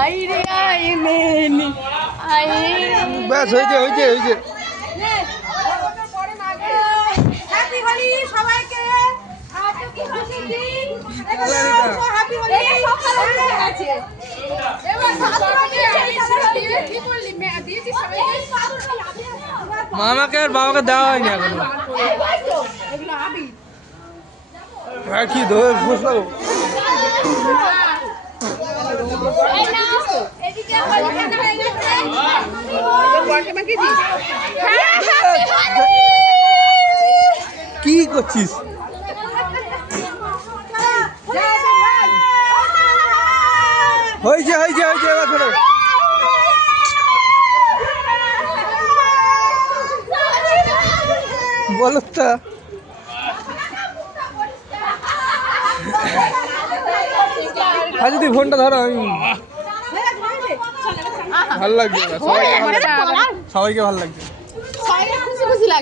আইরে I many I ব্যাস হয়েছে হয়েছে হয়েছে। হ্যাপি হোলি সবাইকে। কি খুশি দিন। হ্যাপি হোলি। মামাকে আর বাবাকে দেওয়া হয়নি এখন। আর কি ধরে বসলো? কি করছিস? হয়েছে হয়েছে হয়েছে এবার ধরো। বলো তো আজ তুই ফোনটা ধরো। আমি ভালো লাগছে, সবাইকে ভালো লাগছে। খুশি খুশি লাগছে।